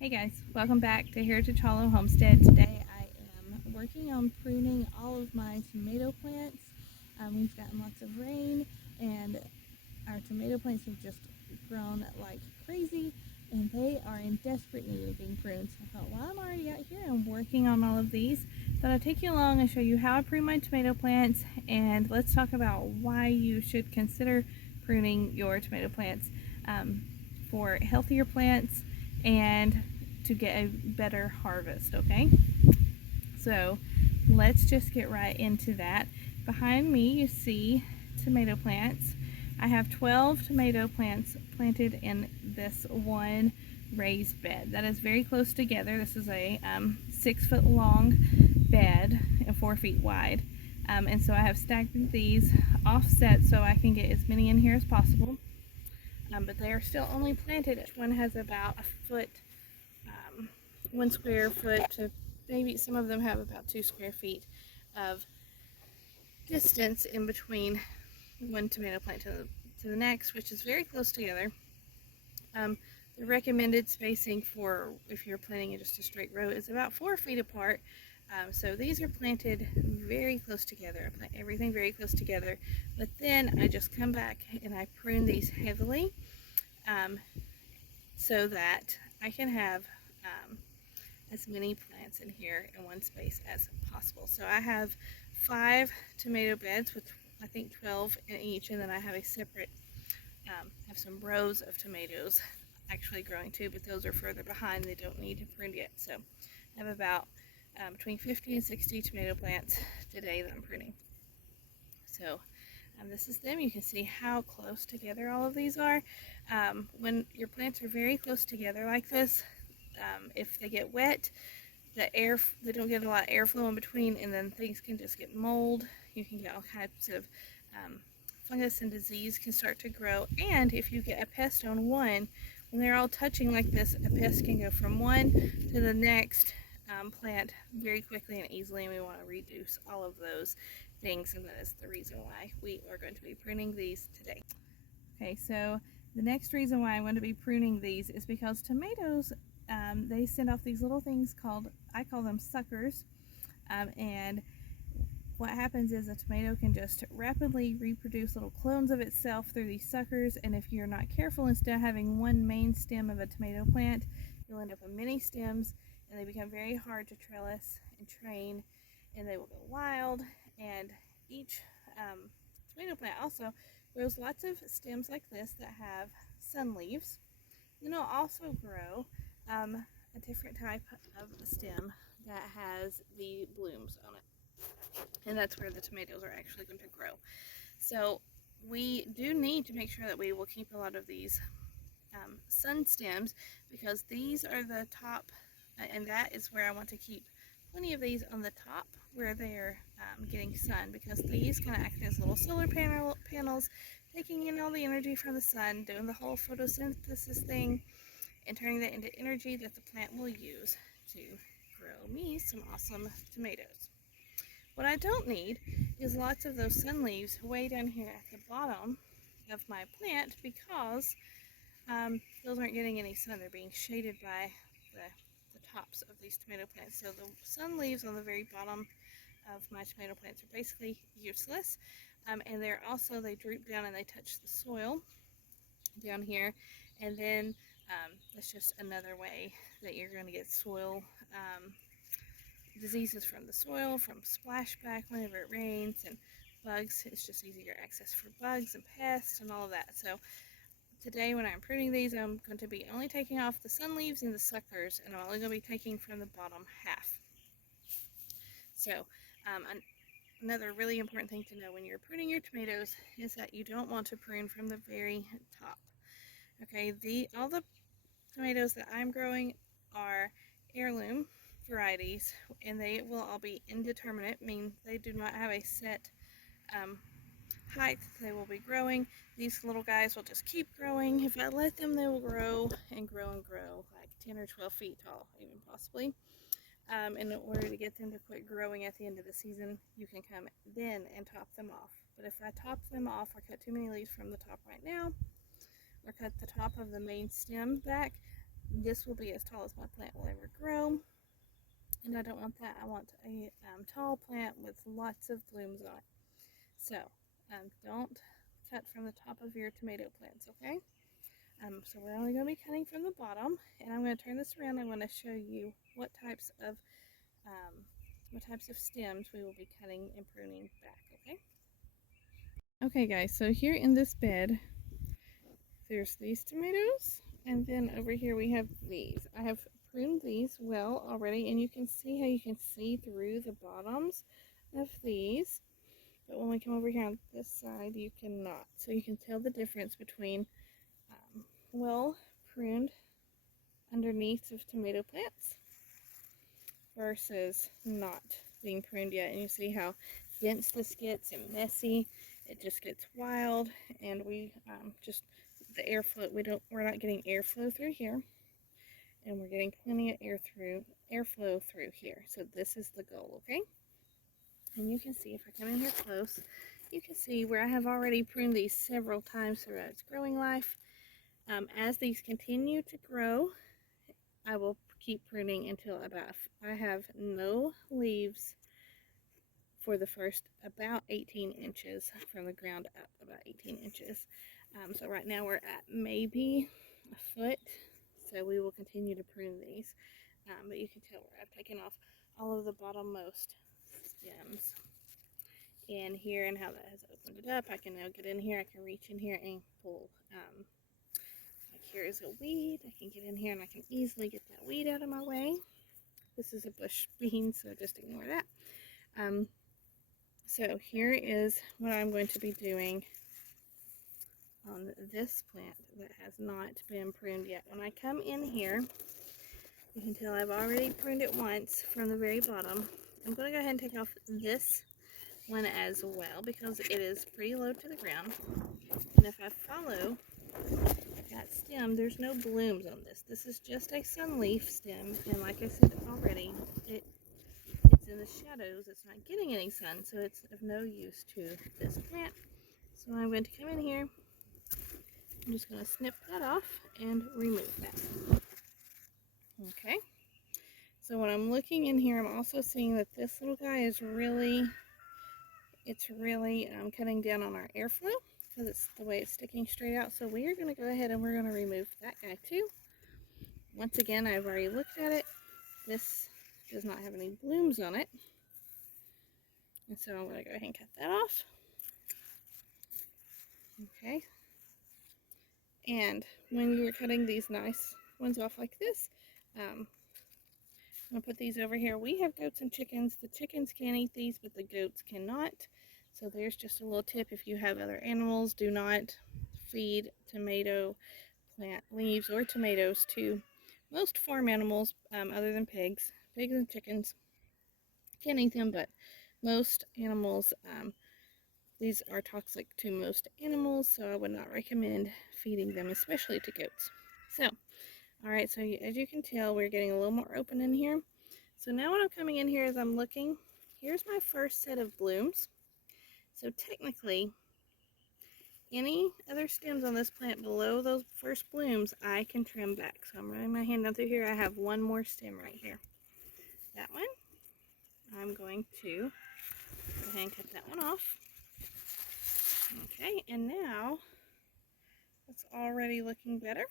Hey guys, welcome back to Heritage Hollow Homestead. Today I am working on pruning all of my tomato plants. We've gotten lots of rain and our tomato plants have just grown like crazy and they are in desperate need of being pruned. So I thought, well, I'm already out here and working on all of these. Thought I'd take you along and show you how I prune my tomato plants, and let's talk about why you should consider pruning your tomato plants for healthier plants and to get a better harvest. Okay, so let's just get right into that. Behind me you see tomato plants. I have 12 tomato plants planted in this one raised bed that is very close together. This is a 6 foot long bed and 4 feet wide, and so I have stacked these offset so I can get as many in here as possible. But they are still only planted. Each one has about a foot, 1 square foot to maybe some of them have about 2 square feet of distance in between one tomato plant to the next, which is very close together. The recommended spacing for if you're planting in just a straight row is about 4 feet apart. So these are planted very close together. I plant everything very close together, but then I just come back and I prune these heavily so that I can have as many plants in here in one space as possible. So I have 5 tomato beds with I think 12 in each, and then I have a separate, have some rows of tomatoes actually growing too, but those are further behind. They don't need to prune yet. So I have about between 50 and 60 tomato plants today that I'm pruning. So this is them. You can see how close together all of these are. When your plants are very close together like this, if they get wet, they don't get a lot of airflow in between, and then things can just get mold. You can get all kinds of fungus and disease can start to grow. And if you get a pest on one, when they're all touching like this, a pest can go from one to the next plant very quickly and easily, and we want to reduce all of those things, and that is the reason why we are going to be pruning these today. Okay, so the next reason why I want to be pruning these is because tomatoes, they send off these little things called, I call them suckers, and what happens is a tomato can just rapidly reproduce little clones of itself through these suckers, and if you're not careful, instead of having one main stem of a tomato plant, you'll end up with many stems, and they become very hard to trellis and train, and they will go wild. And each tomato plant also grows lots of stems like this that have sun leaves. Then it'll also grow a different type of stem that has the blooms on it, and that's where the tomatoes are actually going to grow. So we do need to make sure that we will keep a lot of these sun stems, because these are the top, and that is where I want to keep plenty of these on the top where they are getting sun, because these kind of act as little solar panels, taking in all the energy from the sun, doing the whole photosynthesis thing, and turning that into energy that the plant will use to grow me some awesome tomatoes. What I don't need is lots of those sun leaves way down here at the bottom of my plant, because those aren't getting any sun. They're being shaded by the tops of these tomato plants. So the sun leaves on the very bottom of my tomato plants are basically useless, and they're also, they droop down and they touch the soil down here, and then that's just another way that you're going to get soil diseases from the soil, from splashback whenever it rains, and bugs. It's just easier access for bugs and pests and all of that. So today when I'm pruning these, I'm going to be only taking off the sun leaves and the suckers, and I'm only going to be taking from the bottom half. So another really important thing to know when you're pruning your tomatoes is that you don't want to prune from the very top. Okay, all the tomatoes that I'm growing are heirloom varieties, and they will all be indeterminate, meaning they do not have a set height they will be growing. These little guys will just keep growing. If I let them, they will grow and grow and grow, like 10 or 12 feet tall, even possibly. In order to get them to quit growing at the end of the season, you can come then and top them off. But if I top them off or cut too many leaves from the top right now, or cut the top of the main stem back, this will be as tall as my plant will ever grow. And I don't want that. I want a tall plant with lots of blooms on it. So don't cut from the top of your tomato plants, okay? So we're only going to be cutting from the bottom, and I'm going to turn this around. I'm going to show you um, what types of stems we will be cutting and pruning back, okay? Okay guys, so here in this bed, there's these tomatoes, and then over here we have these. I have pruned these well already, and you can see how you can see through the bottoms of these. But when we come over here on this side, you cannot. So you can tell the difference between well pruned underneath of tomato plants versus not being pruned yet. And you see how dense this gets and messy. It just gets wild, and we just the airflow. We're not getting airflow through here, and we're getting plenty of airflow through here. So this is the goal, okay? And you can see if I come in here close, you can see where I have already pruned these several times throughout its growing life. As these continue to grow, I will keep pruning until I have no leaves for the first about 18 inches from the ground up, about 18 inches. So right now we're at maybe a foot, so we will continue to prune these. But you can tell where I've taken off all of the bottommost stems in here and how that has opened it up. I can now get in here, I can reach in here and pull. Like here is a weed, I can get in here and I can easily get that weed out of my way. This is a bush bean, so just ignore that. So here is what I'm going to be doing on this plant that has not been pruned yet. When I come in here, you can tell I've already pruned it once from the very bottom. I'm going to go ahead and take off this one as well because it is pretty low to the ground. And if I follow that stem, there's no blooms on this. This is just a sunleaf stem, and like I said already, it's in the shadows. It's not getting any sun, so it's of no use to this plant. So I'm going to come in here. I'm just going to snip that off and remove that. Okay. So when I'm looking in here, I'm also seeing that this little guy is really cutting down on our airflow because it's the way it's sticking straight out. So we are going to go ahead and we're going to remove that guy too. Once again, I've already looked at it. This does not have any blooms on it. And so I'm going to go ahead and cut that off. Okay. And when you're cutting these nice ones off like this, I'm going to put these over here. We have goats and chickens. The chickens can eat these, but the goats cannot. So there's just a little tip. If you have other animals, do not feed tomato plant leaves or tomatoes to most farm animals other than pigs. Pigs and chickens can eat them, but most animals, these are toxic to most animals, so I would not recommend feeding them, especially to goats. So, alright, so as you can tell, we're getting a little more open in here. So now when I'm coming in here as I'm looking, here's my first set of blooms. So technically, any other stems on this plant below those first blooms, I can trim back. So I'm running my hand down through here. I have one more stem right here. That one, I'm going to go ahead and cut that one off. Okay, and now it's already looking better.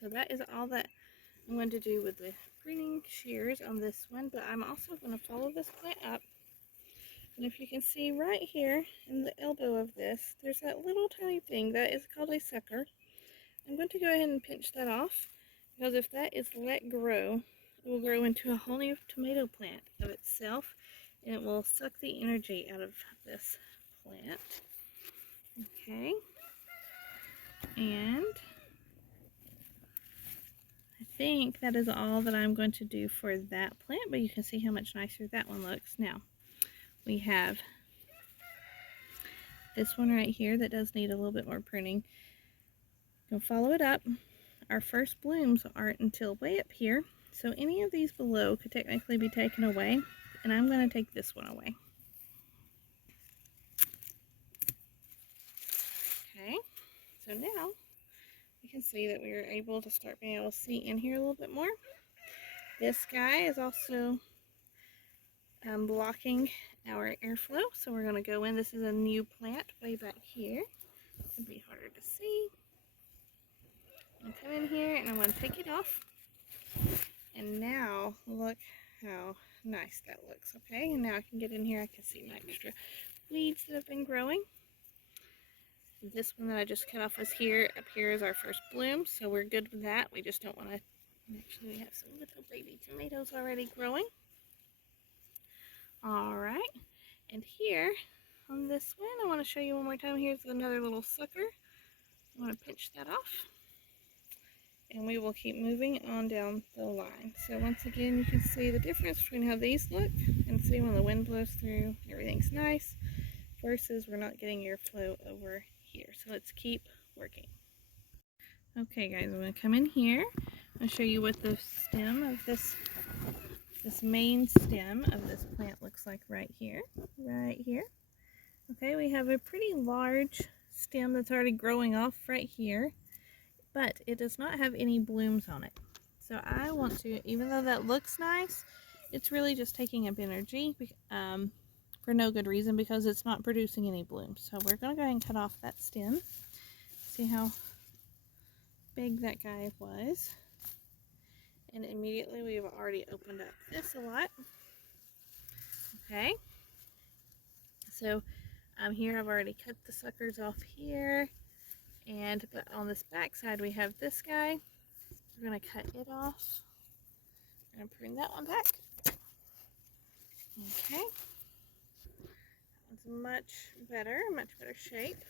So that is all that I'm going to do with the pruning shears on this one, but I'm also going to follow this plant up. And if you can see right here in the elbow of this, there's that little tiny thing that is called a sucker. I'm going to go ahead and pinch that off because if that is let grow, it will grow into a whole new tomato plant of itself, and it will suck the energy out of this plant. Okay, and I think that is all that I'm going to do for that plant, but you can see how much nicer that one looks. Now, we have this one right here that does need a little bit more pruning. Gonna follow it up. Our first blooms aren't until way up here, so any of these below could technically be taken away, and I'm going to take this one away. Okay, so now you can see that we are able to start being able to see in here a little bit more. This guy is also blocking our airflow, so we're going to go in. This is a new plant way back here. It'll be harder to see. I'll come in here and I'm going to take it off. And now look how nice that looks. Okay, and now I can get in here. I can see my extra weeds that have been growing. This one that I just cut off is here. Up here is our first bloom, so we're good with that. We just don't want to. Actually, we have some little baby tomatoes already growing. Alright, and here on this one, I want to show you one more time. Here's another little sucker. I want to pinch that off. And we will keep moving on down the line. So once again, you can see the difference between how these look, and see when the wind blows through, everything's nice, versus we're not getting airflow over here. So let's keep working. Okay guys, I'm going to come in here. I'll show you what the stem of this main stem of this plant looks like right here. Okay, we have a pretty large stem that's already growing off right here, but it does not have any blooms on it. So I want to, even though that looks nice, it's really just taking up energy for no good reason, because it's not producing any blooms. So we're going to go ahead and cut off that stem. See how big that guy was. And immediately we've already opened up this a lot. Okay. So here I've already cut the suckers off here. But on this back side we have this guy. We're going to cut it off. We're going to prune that one back. Okay. That one's much better shape.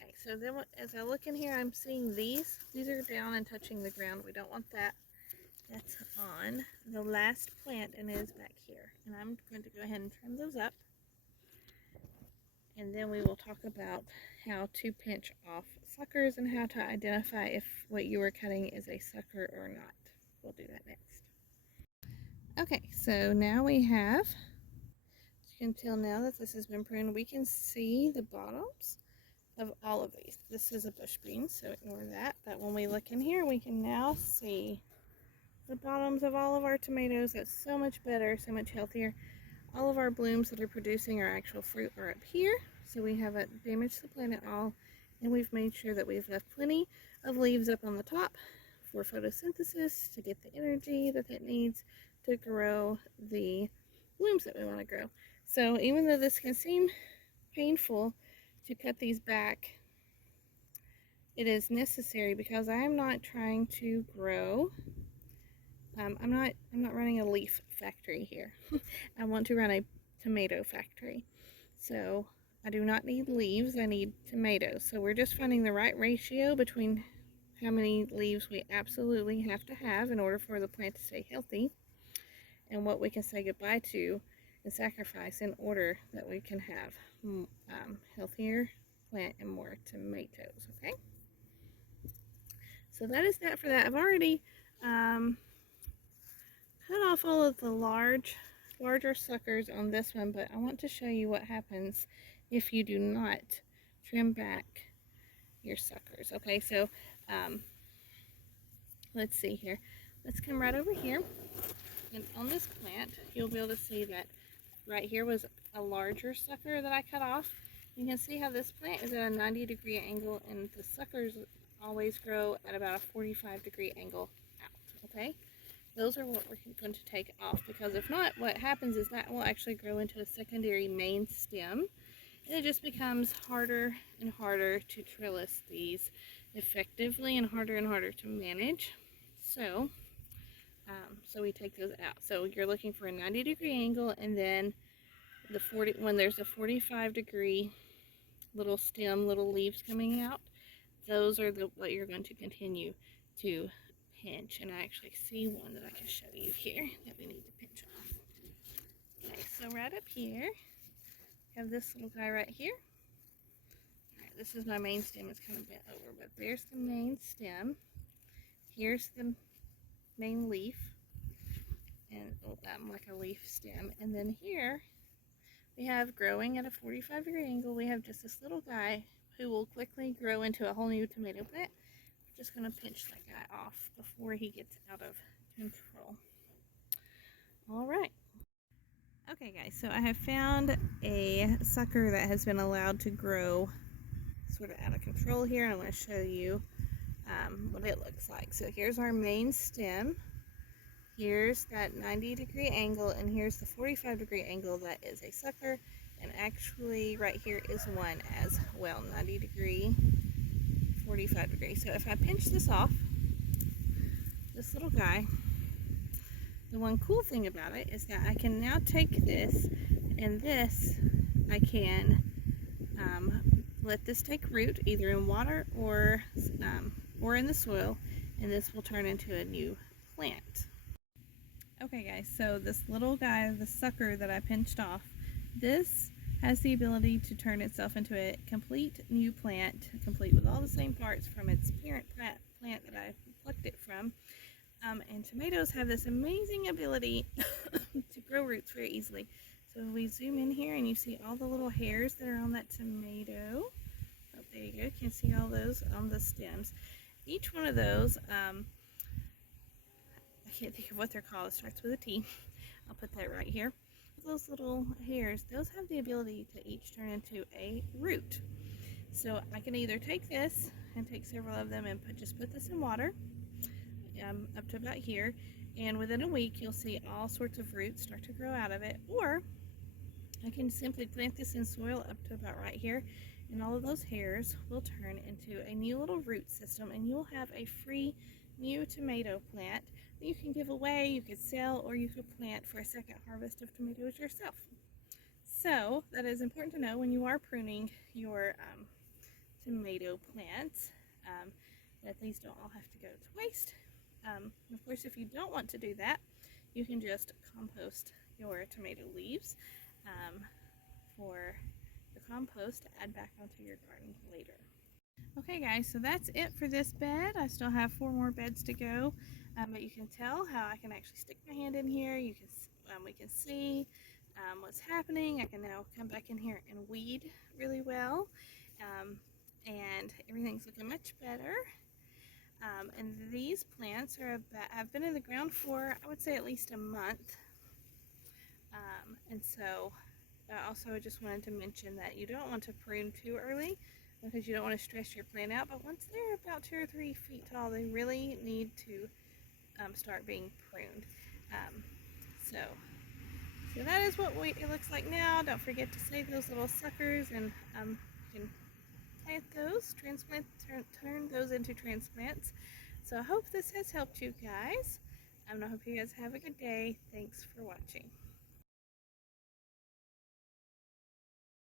Okay, so then as I look in here, I'm seeing these. These are down and touching the ground. We don't want that. That's on the last plant and is back here. And I'm going to go ahead and trim those up. And then we will talk about how to pinch off suckers and how to identify if what you are cutting is a sucker or not. We'll do that next. Okay, so now we have, as you can tell now that this has been pruned, we can see the bottoms of all of these. This is a bush bean, so ignore that. But when we look in here, we can now see the bottoms of all of our tomatoes. That's so much better, so much healthier. All of our blooms that are producing our actual fruit are up here, so we haven't damaged the plant at all, and we've made sure that we've left plenty of leaves up on the top for photosynthesis to get the energy that it needs to grow the blooms that we want to grow. So even though this can seem painful to cut these back, it is necessary because I am not trying to grow. I'm not running a leaf factory here. I want to run a tomato factory. So I do not need leaves, I need tomatoes. So we're just finding the right ratio between how many leaves we absolutely have to have in order for the plant to stay healthy, and what we can say goodbye to and sacrifice in order that we can have healthier plant and more tomatoes. Okay, so that is that for that. I've already cut off all of the larger suckers on this one, but I want to show you what happens if you do not trim back your suckers. Okay, so let's see here. Let's come right over here, and on this plant you'll be able to see that right here was a larger sucker that I cut off. You can see how this plant is at a 90-degree angle, and the suckers always grow at about a 45-degree angle out. Okay, those are what we're going to take off, because if not, what happens is that will actually grow into a secondary main stem, and it just becomes harder and harder to trellis these effectively and harder to manage. So we take those out. So you're looking for a 90-degree angle, and then when there's a 45-degree little stem, little leaves coming out, those are what you're going to continue to pinch. And I actually see one that I can show you here that we need to pinch off. Okay, so right up here, I have this little guy right here. Alright, this is my main stem. It's kind of bent over, but there's the main stem. Here's the main leaf, and like a leaf stem. And then here we have, growing at a 45-degree angle, we have just this little guy who will quickly grow into a whole new tomato plant. Just gonna pinch that guy off before he gets out of control. All right. Okay guys, so I have found a sucker that has been allowed to grow sort of out of control here. I'm going to show you what it looks like. So here's our main stem. Here's that 90-degree angle, and here's the 45-degree angle that is a sucker. And actually right here is one as well, 90-degree, 45-degree. So if I pinch this off, this little guy, the one cool thing about it is that I can now take this, and this I can let this take root either in water or in the soil, and this will turn into a new plant. Okay guys, so this little guy, the sucker that I pinched off, this has the ability to turn itself into a complete new plant, complete with all the same parts from its parent plant that I plucked it from. And tomatoes have this amazing ability to grow roots very easily. So if we zoom in here and you see all the little hairs that are on that tomato. Oh, there you go. You can see all those on the stems. Each one of those, I can't think of what they're called. It starts with a T. I'll put that right here. Those little hairs, those have the ability to each turn into a root. So I can either take this and take several of them and just put this in water up to about here, and within a week you'll see all sorts of roots start to grow out of it, or I can simply plant this in soil up to about right here, and all of those hairs will turn into a new little root system, and you'll have a free new tomato plant that you can give away, you could sell, or you could plant for a second harvest of tomatoes yourself. So that is important to know when you are pruning your tomato plants, that these don't all have to go to waste. Of course, if you don't want to do that, you can just compost your tomato leaves for the compost to add back onto your garden later. Okay guys, so that's it for this bed. I still have 4 more beds to go, but you can tell how I can actually stick my hand in here. You can we can see what's happening. I can now come back in here and weed really well, and everything's looking much better. And these plants are have been in the ground for, I would say, at least a month. And so also I just wanted to mention that you don't want to prune too early because you don't want to stress your plant out. But once they're about 2 or 3 feet tall, they really need to start being pruned. So that is what it looks like now. Don't forget to save those little suckers, and you can plant those, turn those into transplants. So I hope this has helped you guys. I hope you guys have a good day. Thanks for watching.